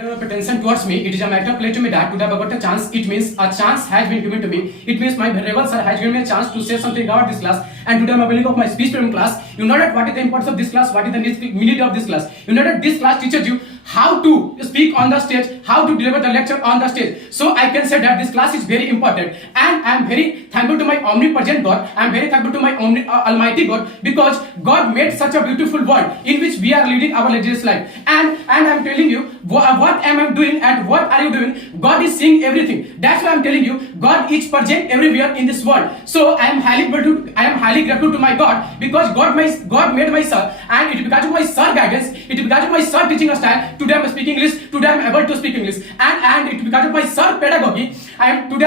Attention towards me. It is a matter play to me that today I got a chance. It means a chance has been given to me. It means my venerable sir has given me a chance to say something about this class. And today I'm ability of my speech program class. You know that what is the importance of this class? What is the meaning of this class? You know that this class teaches you how to speak on the stage, how to deliver the lecture on the stage. So I can say that this class is very important, and I am very thankful to my omnipresent God. I am very thankful to my Almighty God, because God made such a beautiful world in which we are leading our religious life. And I am telling you what am I doing and what are you doing? God is seeing everything. That's why I am telling you God is present everywhere in this world. So I am highly grateful to my God, because God made my sir, and it is because of my sir guidance, it is because of my sir teaching style. Today I am speaking English. Today I am able to speak English, and it is because of my sir pedagogy. Today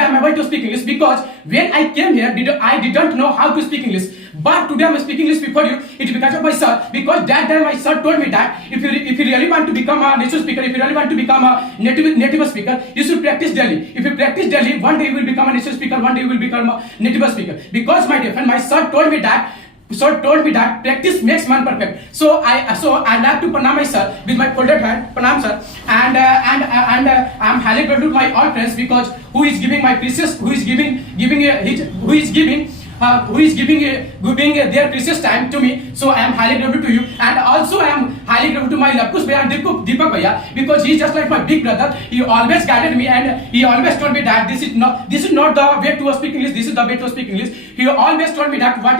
I am able to speak English, because when I came here, I didn't know how to speak English. But today I am speaking English before you. It is because of my sir, because that time my sir told me that if you really want to become a native speaker, if you really want to become a native speaker, you should practice daily. If you practice daily, one day you will become a native speaker, one day you will become a native speaker. Because my dear friend, my sir told me that practice makes man perfect. So I like to pranam my sir with my folded hand, pranam sir, and I am highly grateful to my all friends, because who is giving their precious time to me. So I am highly grateful to you, and also I am highly grateful to my Lakush Bhaiya and Deepak Bhaiya, because he is just like my big brother. He always guided me, and he always told me that this is not the way to speak English. This is the way to speak English. He always told me that what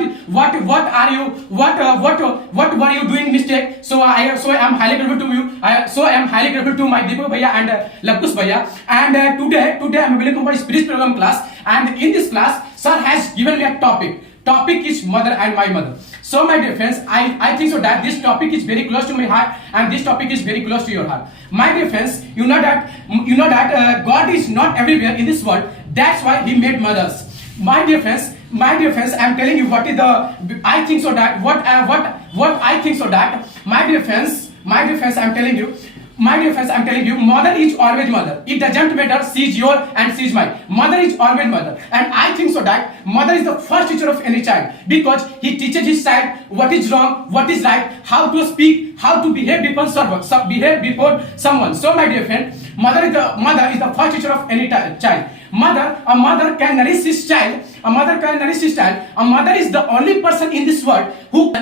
were you doing mistake. So I am highly grateful to you. I am highly grateful to my Deepak Bhaiya and Lakush Bhaiya. And today I am available for my speech program class, and in this class sir has given me a topic. Topic is mother and my mother. So my dear friends, I think so that this topic is very close to my heart, and this topic is very close to your heart. My dear friends, you know that God is not everywhere in this world. That's why He made mothers. My dear friends, I am telling you what is the I think so that what I think so that my dear friends, I am telling you. My dear friends, I am telling you, mother is always mother. It doesn't matter she's your and she's mine. Mother is always mother. And I think so that mother is the first teacher of any child, because he teaches his child what is wrong, what is right, how to speak, how to behave before someone. So my dear friend, mother is the first teacher of any child. A mother can nourish his child. A mother is the only person in this world who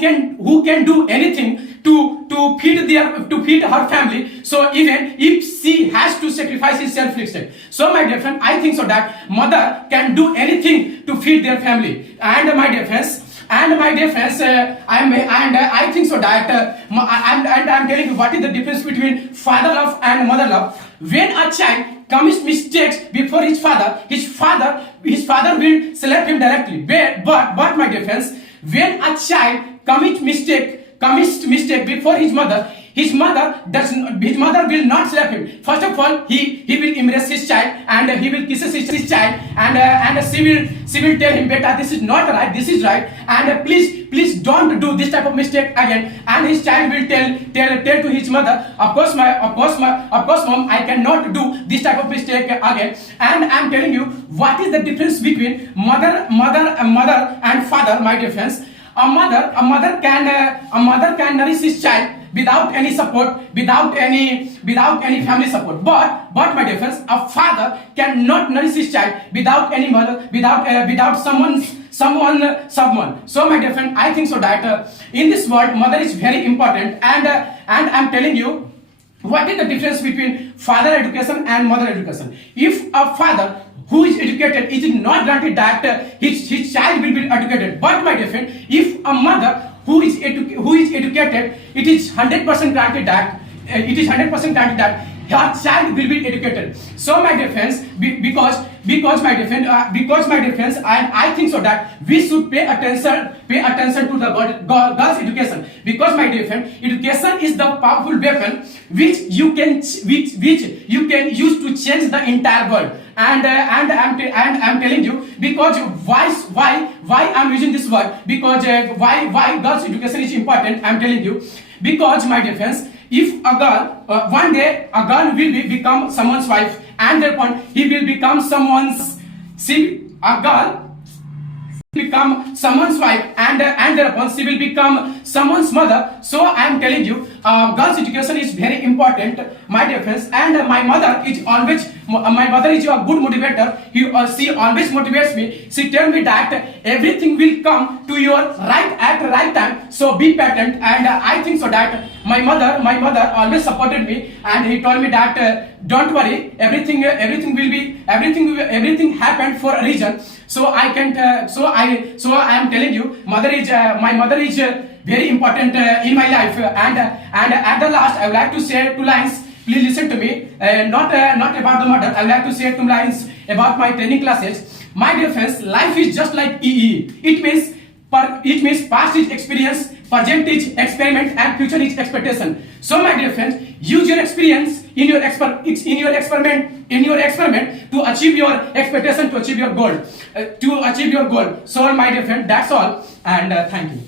can do anything to feed her family. So even if she has to sacrifice his self-respect. So my dear friend, I think so that mother can do anything to feed their family. And my dear friends, I think so that I'm telling you what is the difference between father love and mother love. When a child commits mistakes before his father will slap him directly. But my dear friends, when a child commits mistake before his mother will not slap him. First of all, he will embrace his child, and he will kiss his child, and she will tell him, beta, this is not right, this is right, and please don't do this type of mistake again. And his child will tell to his mother, of course mom, I cannot do this type of mistake again. And I'm telling you what is the difference between mother and father, my dear friends. A mother can nourish his child without any support, without any family support. But my dear friends, a father cannot nourish his child without any mother, without someone. So my dear friend, I think so that in this world, mother is very important, and I'm telling you what is the difference between father education and mother education. If a father who is educated, it is not granted that his child will be educated. But my dear friend, if a mother who is educated, it is 100% granted that her child will be educated. So my dear friends, because my dear friends, I think so that we should pay attention to the girls' education, because my dear friend, education is the powerful weapon which you can use to change the entire world. And I'm telling you, because why I'm using this word, because why girls' education is important. I'm telling you, because my dear friends, if a girl one day a girl will become someone's wife, and thereupon he will become a girl become someone's wife, and thereupon she will become someone's mother. So I am telling you, girls' education is very important, my dear friends. And my mother is a good motivator. She always motivates me. She tells me that everything will come to your right at the right time. So be patient. And I think so that my mother always supported me, and he told me that don't worry, everything happened for a reason. So I can't. So I am telling you, my mother is very important in my life. And at the last, I would like to say 2 lines. Please listen to me. Not about the mother. I would like to say 2 lines about my training classes. My dear friends, life is just like EE. It means past is experience, present is experiment, and future is expectation. So my dear friends, use your experience in your experiment to achieve your expectation, to achieve your goal. So my dear friend, that's all, and thank you.